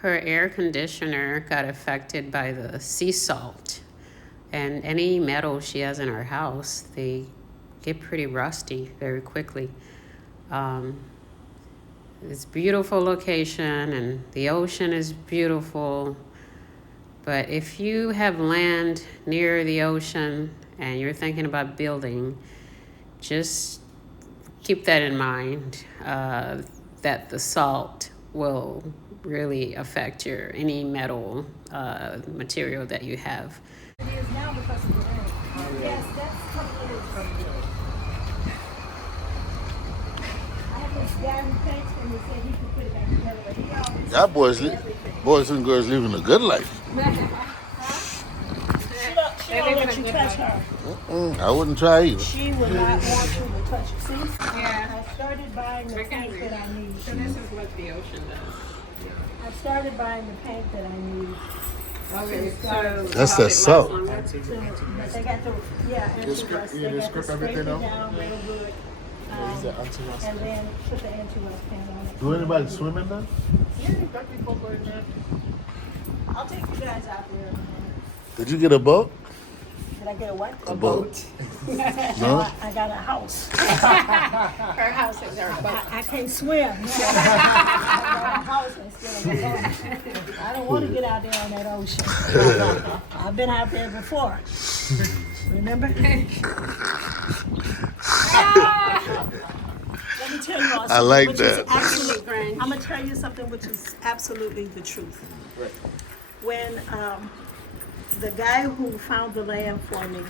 her air conditioner got affected by the sea salt. And any metal she has in her house, they get pretty rusty very quickly. It's a beautiful location and the ocean is beautiful. But if you have land near the ocean and you're thinking about building, just keep that in mind, that the salt will really affect any metal material that you have. It is now because of the rain. Yes, that's what it is. I have this guy who paints and he said he could put it back together, but he always... Y'all boys and girls living a good life. She don't let you touch her. I wouldn't try either. She would not want you to touch it. See? Yeah. I started buying the paint that I need. So this is what the ocean does. I started buying the paint that I need. Okay, so That's that salt. But they got the, anti-rust. They got to scrape it down real good. And then put the anti-rust paint on it. Do anybody swim in there? I'll take you guys out there. Did you get a boat? Did I get a what? A boat. No? I got a house. her house is our boat. I can't swim. I got a house instead of a boat. I don't want to get out there on that ocean. I've been out there before. Remember? Let me tell you all something. I like which that. Is actually, I'm going to tell you something which is absolutely the truth. When the guy who found the land for me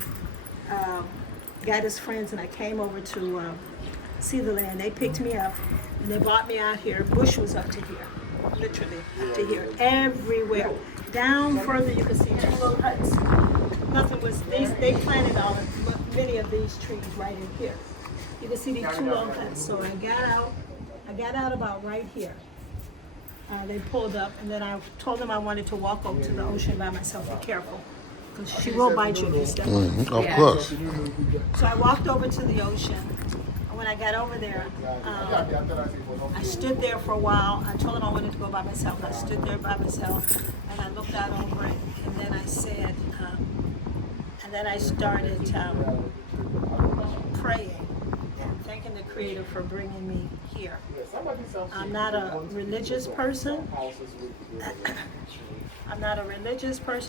got his friends and I came over to see the land, they picked me up and they brought me out here. Bush was up to here, literally up to here, everywhere. Down further you can see two little huts. Nothing was, they planted many of these trees right in here. You can see these two little huts. So I got out about right here. They pulled up, and then I told them I wanted to walk over to the ocean by myself. Be careful, because she will bite you if you step on her. Of course. So I walked over to the ocean, and when I got over there, I stood there for a while. I told them I wanted to go by myself. I stood there by myself, and I looked out over it, and then I said, and then I started praying and thanking the Creator for bringing me here. I'm not a religious person.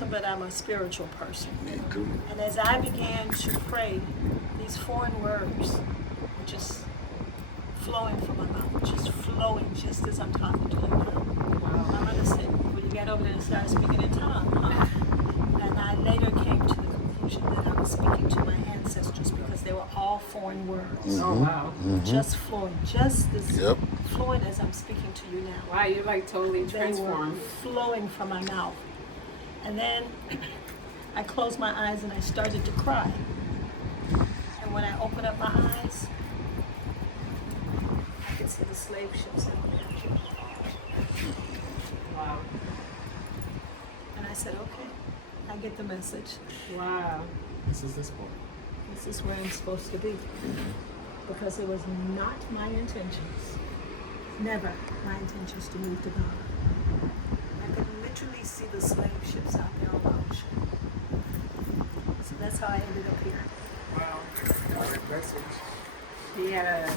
But I'm a spiritual person. And as I began to pray, these foreign words were just flowing from my mouth, just flowing just as I'm talking to you now. My mother said, well, you got over there and started speaking in tongues. And I later came to the conclusion that I was speaking to my ancestors because they were all foreign words. Oh, wow. Just flowing, just as fluent as I'm speaking to you now. Wow, you're like totally They transformed. were flowing from my mouth. And then I closed my eyes and I started to cry. And when I opened up my eyes, I could see the slave ships out there. Wow. And I said, okay, I get the message. Wow. This is this point. This is where I'm supposed to be. Because it was not my intentions, never my intentions to move to Ghana. I could literally see the slave ships out there on the ocean. So that's how I ended up here. Wow. Direct message. Yeah.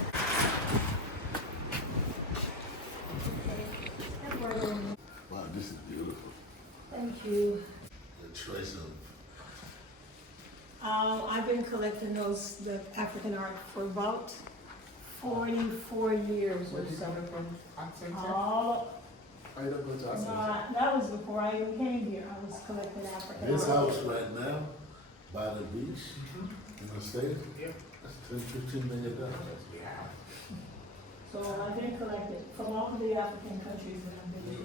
Wow, this is beautiful. Thank you. The choice of I've been collecting the African art for about 44 years or so. Oh, no, that was before I even came here. I was collecting African this art. house right now by the beach in the state. That's $10-15 million. So I've been collecting from all of the African countries that I've been to.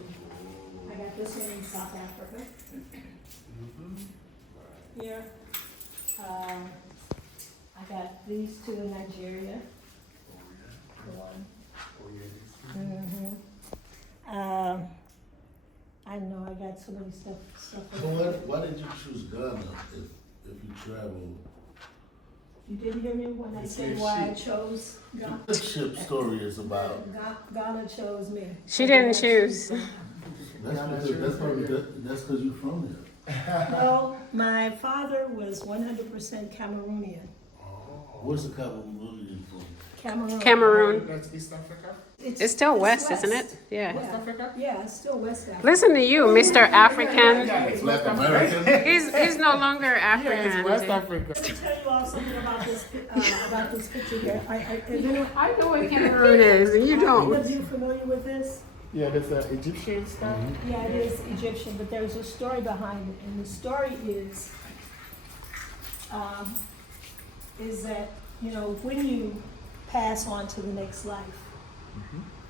I got this one in South Africa. Here. I got these two in Nigeria. The one. I know I got so many stuff. So why did you choose Ghana if you travel? You didn't hear me when I said why I chose Ghana? The ship story is about. Ghana chose me. She didn't choose. That's because you're from there. No, my father was 100% Cameroonian. Where's the Cameroonian from? Cameroon. That's East Africa? It's still west, isn't it? Yeah. West Africa? Yeah, it's still West Africa. Listen to you, Mr. African. Yeah, it's Black West Africa. American? He's no longer Yeah, African. it's West Africa. Let me tell you all something about this picture here. I know what Cameroon is, and you Any don't. of you familiar with this? Yeah, there's the Egyptian stuff. Yeah, it is Egyptian, but there's a story behind it, and the story is that, you know, when you pass on to the next life,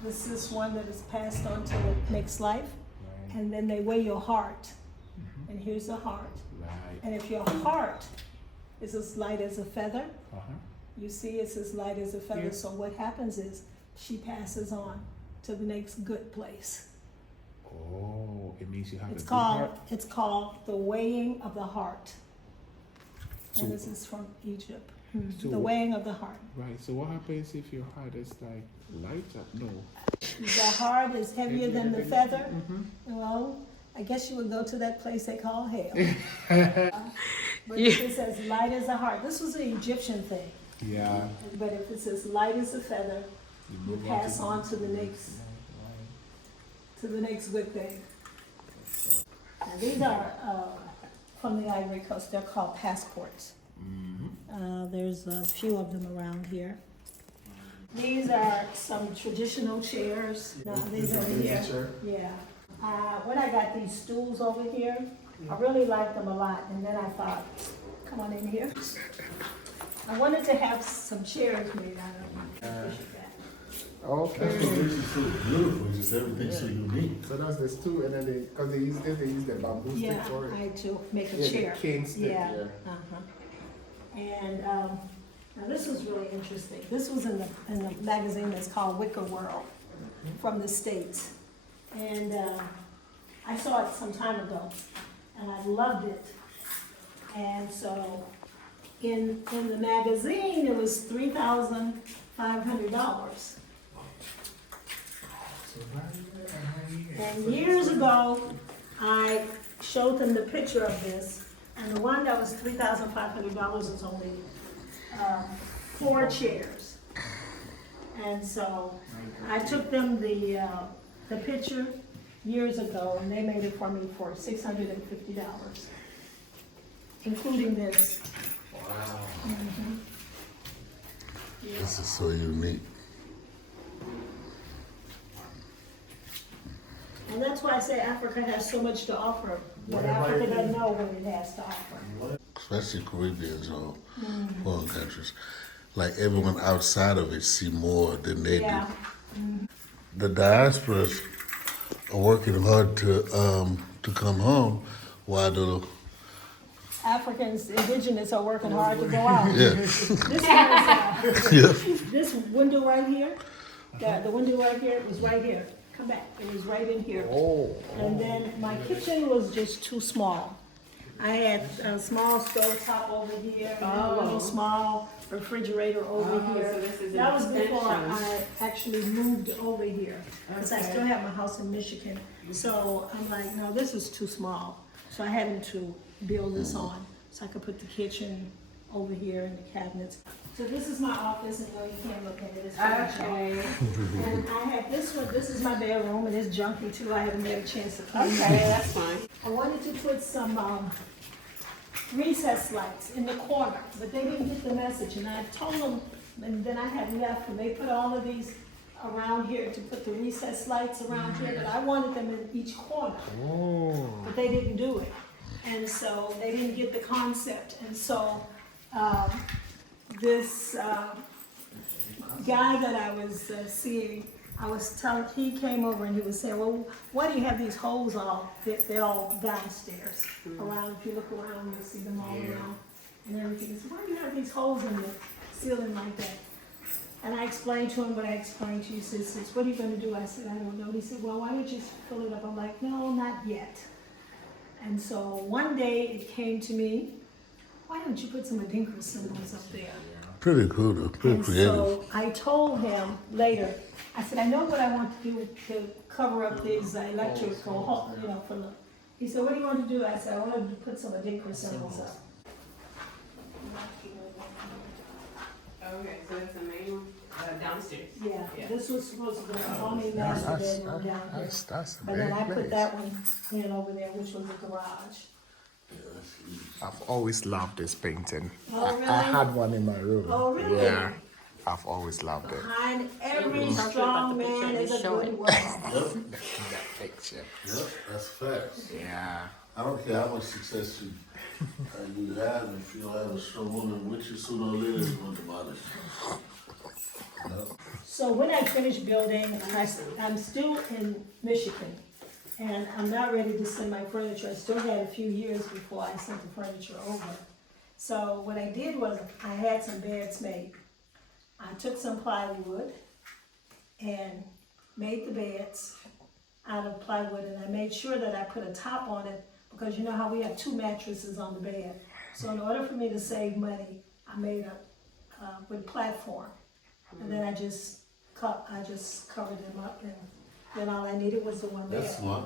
this is one that is passed on to the next life, and then they weigh your heart, and here's the heart, Right. and if your heart is as light as a feather, Uh-huh. you see it's as light as a feather, Yeah. so what happens is she passes on to the next good place. Oh, it means you have It's a good called, heart. it's called the weighing of the heart. So- And this is from Egypt. So The what- weighing of the heart. Right, so what happens if your heart is like lighter? No. The heart is heavier than the feather. Mm-hmm. Well, I guess you would go to that place they call hell. But Yeah. if it's as light as a heart, this was an Egyptian thing. Yeah. But if it's as light as a feather, you move pass on to the next good thing. Now, these are from the Ivory Coast. They're called passports. There's a few of them around here. These are some traditional chairs. Now, these over here. Yeah. When I got these stools over here, I really liked them a lot. And then I thought, come on in here. I wanted to have some chairs made out of them. That's what Okay. makes it so beautiful, it's just everything's so unique. So that's the stool, and then because they use the bamboo Yeah, stick for it. I had to make a Yeah, the chair. cane stick, yeah. Uh-huh. And now this was really interesting. This was in the magazine that's called Wicker World from the States. And I saw it some time ago, and I loved it. And so in the magazine, it was $3,500. And years ago, I showed them the picture of this, and the one that was $3,500 was only 4 chairs. And so I took them the picture years ago, and they made it for me for $650, including this. Wow. Mhm. This is so unique. And that's why I say Africa has so much to offer, but Africa doesn't know what it has to offer. Especially Caribbeans or foreign countries. Like everyone outside of it see more than they Yeah. do. The diasporas are working hard to come home, while the Africans, indigenous are working hard to go out. yeah This was, yeah this window right here, the window right here, was right here. Come back, it was right in here. Oh. And then my kitchen was just too small. I had a small stove top over here, a little small refrigerator over here. so this is That was an before extension. I actually moved over here, because I still have my house in Michigan. So I'm like, no, this is too small. So I had to build this on, so I could put the kitchen over here and the cabinets. So this is my office, and no, you can't look at it, it's furniture. Okay. And I have this one, this is my bedroom, and it's junky too, I haven't had a chance to clean it. Okay, that's fine. I wanted to put some recess lights in the corner, but they didn't get the message, and I told them, and then I had left, and they put all of these around here to put the recess lights around here, but I wanted them in each corner, Oh. but they didn't do it. And so they didn't get the concept, and so this guy that I was seeing, he came over and he was saying, well, why do you have these holes all, they're all downstairs around, if you look around, you'll see them all around and everything. He said, why do you have these holes in the ceiling like that? And I explained to him what I explained to you. He says, what are you gonna do? I said, I don't know. He said, well, why don't you just fill it up? I'm like, no, not yet. And so one day it came to me, why don't you put some Adinkra symbols up there? Pretty cool, though. Pretty And creative. so I told him later, I said, I know what I want to do to cover up these electrical, for the, he said, what do you want to do? I said, I want to put some addictive symbols up. Okay, so it's the main one downstairs. Yeah, this was supposed to be the only master bedroom down here. That's a But then I great put place. that one in over there, which was a garage. I've always loved this painting. Oh, I really? had one in my room. Oh, really? Yeah, I've always loved it. Behind every strong man is a good woman. That picture. Yep, that's facts. Yeah. I don't care how much success you have, if you don't have a strong woman with you, sooner or later it's going to demolish you. Yep. So when I finish building, I'm still in Michigan, and I'm not ready to send my furniture. I still had a few years before I sent the furniture over. So what I did was, I had some beds made. I took some plywood and made the beds out of plywood, and I made sure that I put a top on it, because you know how we have 2 mattresses on the bed. So in order for me to save money, I made a wood platform. And then I just covered them up, and then all I needed was the one bed. That's smart.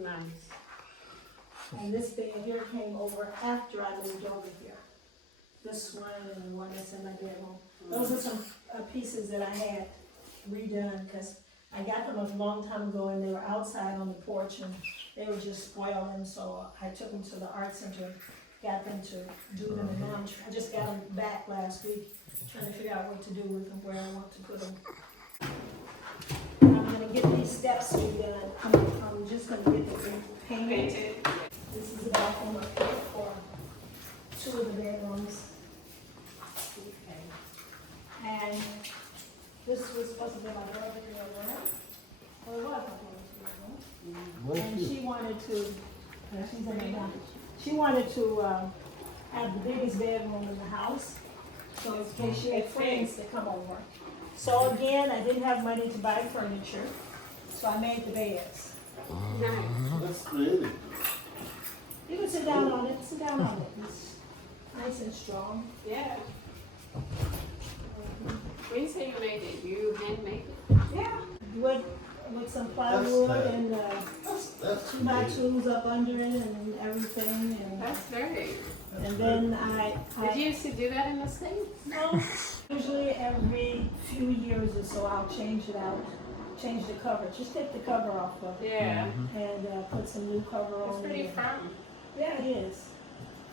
Nice. And this bed here came over after I moved over here. This one and the one that's in my bedroom. Those are some pieces that I had redone, because I got them a long time ago, and they were outside on the porch, and they were just spoiling, so I took them to the art center, got them to do them, and now I just got them back last week, trying to figure out what to do with them, where I want to put them. I'm gonna get these steps redone. I'm just gonna get them painted. This is the bathroom up here for 2 of the bedrooms. And this was supposed to be my brother's bedroom, or it was my brother's bedroom. And she wanted to, she's in there now. She wanted to have the biggest bedroom in the house, so in case she had friends to come over. So again, I didn't have money to buy furniture, so I made the beds. That's creative. You can sit down on it, sit down on it. It's nice and strong. Yeah. When you say you made it, you handmade it? Yeah. With some plywood That's and That's 2 by creative. 2s up under it and everything, That's very. and then I Did you used to do that in the States? no, usually every few years or so I'll change it out, change the cover. Just take the cover off of it Yeah. and put some new cover It's on pretty it. firm. Yeah, it is.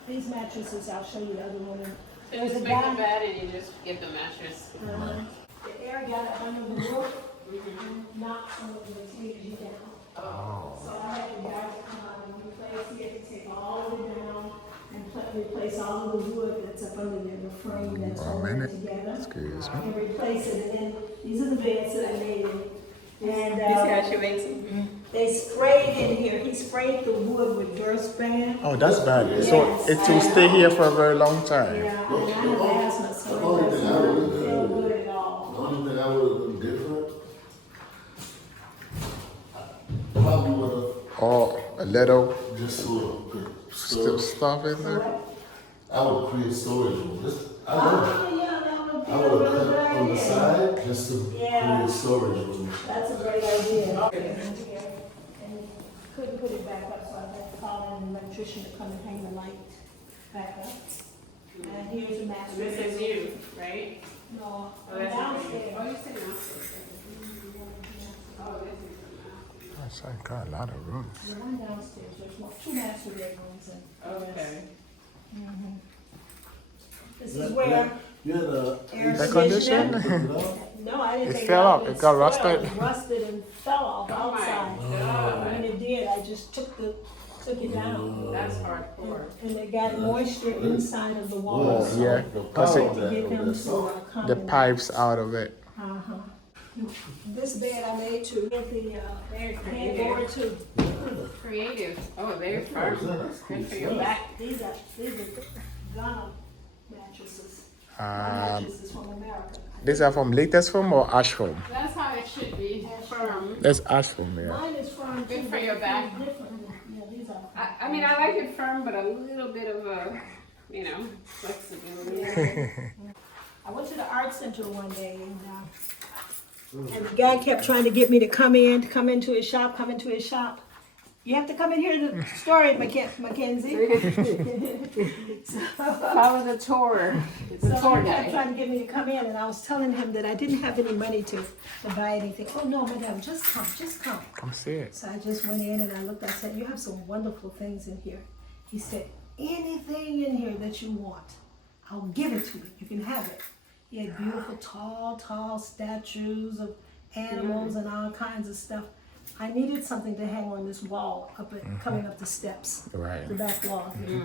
These mattresses, I'll show you the other one. So There's just a make guy- the bed and you just get the mattress. The air got up under the roof and knocked some of the TV down. So I had the guy to come out and replace, he had to take all of it down and replace all of the wood that's up under there, the frame that's holding it together. Excuse me. And replace it, and then these are the beds that I made. And You see how she makes it? they sprayed in here, he sprayed the wood with Durst band. Oh, that's bad. So it will stay here for a very long time. Yeah, and I have asthma, so it doesn't feel good at all. The only thing I would have done different, I probably would Or a little have just sort of put still storage. stuff in there. I would create storage rooms. I would Oh, yeah, that would be I a would really have good cut on the idea. side just to Yeah. create storage rooms. That's a great idea. And couldn't put it back up, so I had to call in an electrician to come and hang the light back up. And here's a mattress. This is you, right? No, Oh, that's downstairs. Oh, you said downstairs. Oh, this is Gosh, I got a lot of rooms. The one downstairs, there's 2 master bedrooms and. okay. This is where You had a air Air conditioning. condition? No, I didn't It take fell out. off. It got spoiled. rusted? It rusted and fell off Oh my outside. God. When it did, I just took it down. That's hardcore. And it got moisture inside of the walls. Yeah, because To get them to come the in. pipes out of it. Uh-huh. This bed I made to get the Very headboard creative. too. Creative. Oh, very firm. Good for your back. These are Ghana mattresses. My mattress is from America. These are from latest foam or ash foam? That's how it should be. Firm. That's ash foam, yeah. Mine is from. Good for your back. Different. Yeah, these are. I mean, I like it firm, but a little bit of a, flexibility. I went to the art center one day and the guy kept trying to get me to come into his shop. You have to come in here to the story, Mackenzie. Follow the tour. It's a So tour he kept guide. trying to get me to come in, and I was telling him that I didn't have any money to buy anything. Oh no, madam, just come. Come see it. So I just went in and I looked. I said, "You have some wonderful things in here." He said, "Anything in here that you want, I'll give it to you. You can have it." He had beautiful, tall statues of animals and all kinds of stuff. I needed something to hang on this wall coming up the steps, Right. the back wall here.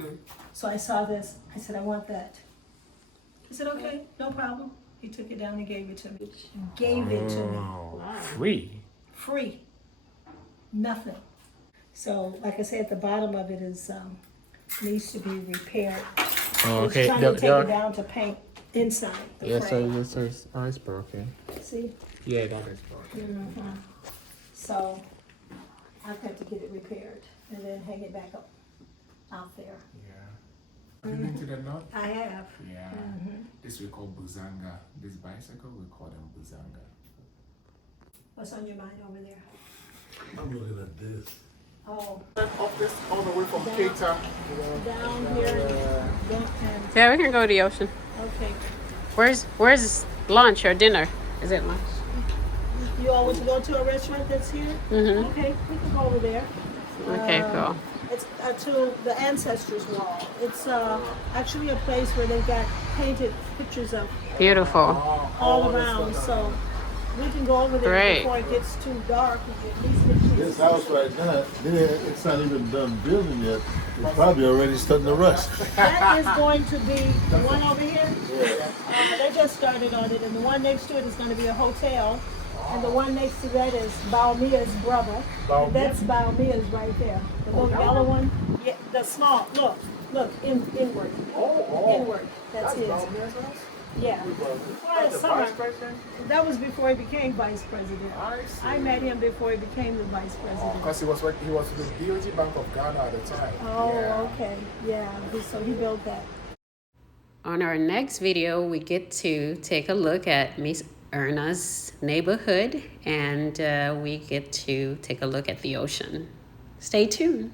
So I saw this. I said, "I want that." He said, "Okay, no problem." He took it down and gave it to me. Gave it to me. Oh, free. Free. Nothing. So, like I said, at the bottom of it is needs to be repaired. Oh, He's okay. trying to take it down to paint inside the Yeah, frame. so it's broken. See? Yeah, that is broken. So, I've got to get it repaired and then hang it back up out there. Yeah. Have you been to the north? I have. Yeah. This we call buzanga. This bicycle we call them buzanga. What's on your mind over there? I'm looking at this. Oh, Up this all the way from Down. Cape Town. down here. And, Yeah, we can go to the ocean. okay. Where's lunch or dinner? Is it lunch? You all want to go to a restaurant that's here? Mm-hmm. Okay, we can go over there. Okay, cool. It's to the ancestors wall. It's actually a place where they've got painted pictures of Beautiful. all around. So we can go over there Great. before it gets too dark. We can at least get This house right now, it's not even done building yet. It's probably already starting to rust. That is going to be the one over here. They just started on it, and the one next to it is going to be a hotel. And the one next to that is Baomia's brother. And that's Baomia's right there. The little yellow one. Yeah, the small. Look, inward. Inward. That's his. Yeah. Before the summer, that was before he became vice president. I met him before he became the vice president. Because he was with the DOT Bank of Ghana at the time. Oh, okay. Yeah. So he built that. On our next video, we get to take a look at Miss Earna's neighborhood, and we get to take a look at the ocean. Stay tuned.